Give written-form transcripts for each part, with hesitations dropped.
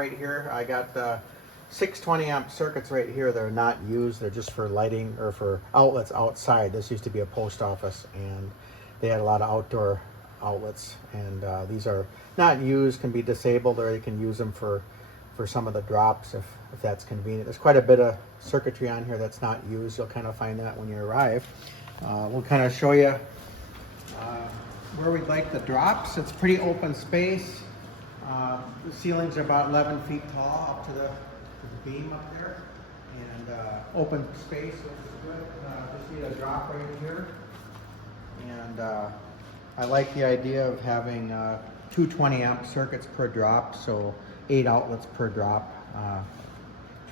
Right here, I got 620 amp circuits right here that are not used. They're just for lighting or for outlets outside. This used to be a post office and they had a lot of outdoor outlets, and these are not used, can be disabled, or you can use them for some of the drops if that's convenient. There's quite a bit of circuitry on here that's not used. You'll kind of find that when you arrive. We'll kind of show you where we'd like the drops. It's pretty open space. The ceilings are about 11 feet tall up to the beam up there, and open space, which is good. Just need a drop right here, and I like the idea of having 220 amp circuits per drop, so 8 outlets per drop,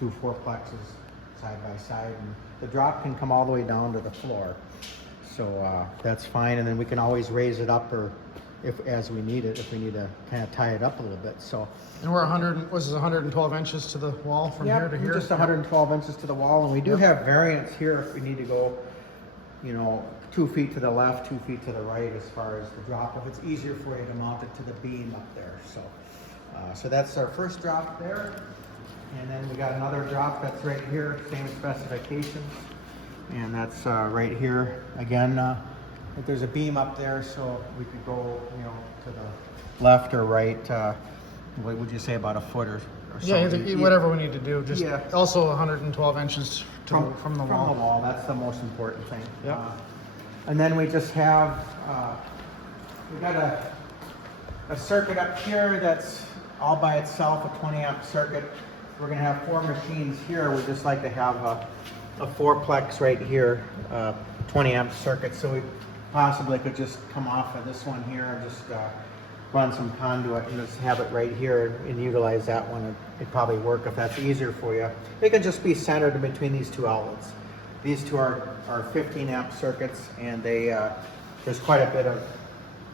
2 4-plexes side by side, and the drop can come all the way down to the floor, so that's fine. And then we can always raise it up, or as we need it, if we need to kind of tie it up a little bit. So, and we're 112 inches to the wall from here to here? Just 112 inches to the wall, and we do have variants here if we need to go, 2 feet to the left, 2 feet to the right as far as the drop, if it's easier for you to mount it to the beam up there. So that's our first drop there, and then we got another drop that's right here, same specifications, and that's right here again. If there's a beam up there, so we could go, to the left or right. What would you say, about a foot or so? Yeah, whatever we need to do. Just also 112 inches from the wall. From the wall, that's the most important thing. Yeah. And then we just have, we got a circuit up here that's all by itself, a 20 amp circuit. We're gonna have 4 machines here. We just like to have a 4-plex right here, 20 amp circuit. So we possibly could just come off of this one here and just run some conduit and just have it right here and utilize that one. It'd probably work if that's easier for you. They can just be centered in between these 2 outlets. These 2 are 15 amp circuits, and they there's quite a bit of,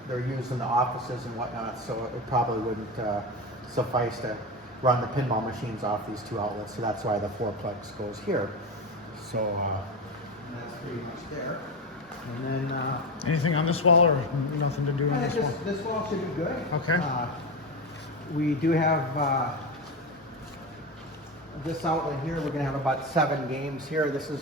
they're used in the offices and whatnot, so it probably wouldn't suffice to run the pinball machines off these 2 outlets, so that's why the 4-plex goes here. So that's pretty much there. And then anything on this wall, or nothing to do on this wall? This wall should be good. Okay. We do have this outlet here. We're gonna have about 7 games here. This is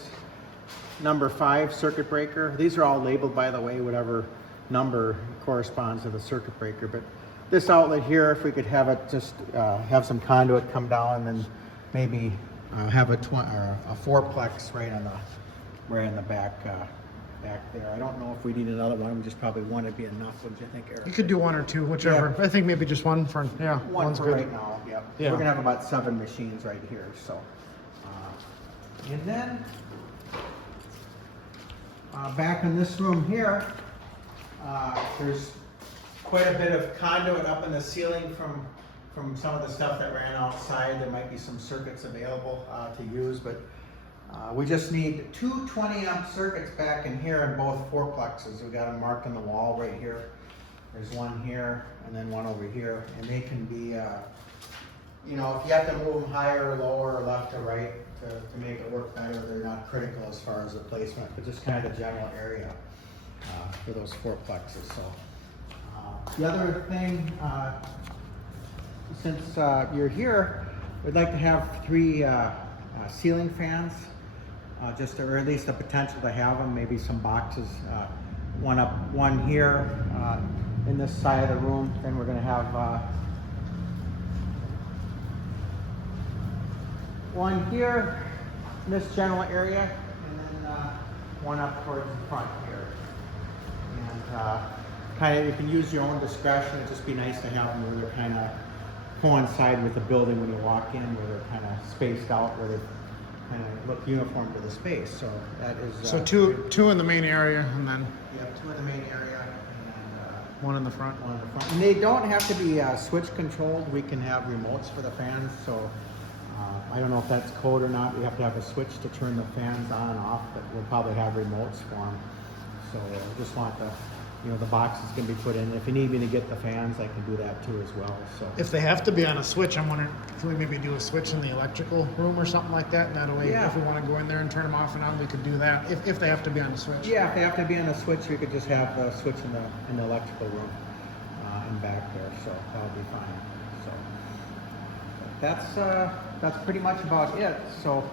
number 5 circuit breaker. These are all labeled, by the way, whatever number corresponds to the circuit breaker. But this outlet here, if we could have it just have some conduit come down, and then maybe have a 4-plex right in the back there. I don't know if we need another one. We just probably one would be enough. Wouldn't you think, Eric? You could do 1 or 2, whichever. Yeah. I think maybe just 1 for one's good right now. Yep. Yeah. We're gonna have about 7 machines right here. So, and then back in this room here, there's quite a bit of conduit up in the ceiling from some of the stuff that ran outside. There might be some circuits available to use, but we just need 2 20 amp circuits back in here in both 4-plexes. We got them marked on the wall right here. There's one here and then one over here, and they can be, if you have to move them higher or lower or left or right to make it work better, they're not critical as far as the placement, but just kind of the general area for those 4-plexes. So the other thing, since you're here, we'd like to have 3 ceiling fans, or at least the potential to have them. Maybe some boxes, one up, one here in this side of the room. Then we're going to have one here in this general area, and then one up towards the front here. And kind of, you can use your own discretion. It'd just be nice to have them where they're kind of coincide with the building when you walk in, where they're kind of spaced out, where they kind of look uniform to the space. So that is so two in the main area, and then 2 in the main area, and 1 in the front. 1 in the front. And they don't have to be switch controlled. We can have remotes for the fans. So I don't know if that's code or not. We have to have a switch to turn the fans on and off, but we'll probably have remotes for them. So we just want the boxes can be put in. If you need me to get the fans, I can do that too as well. So if they have to be on a switch, I'm wondering, can we maybe do a switch in the electrical room or something like that? And that way, if we want to go in there and turn them off and on, we could do that. If they have to be on a switch. Yeah, if they have to be on a switch, we could just have the switch in the electrical room and back there. So that would be fine. So that's pretty much about it. So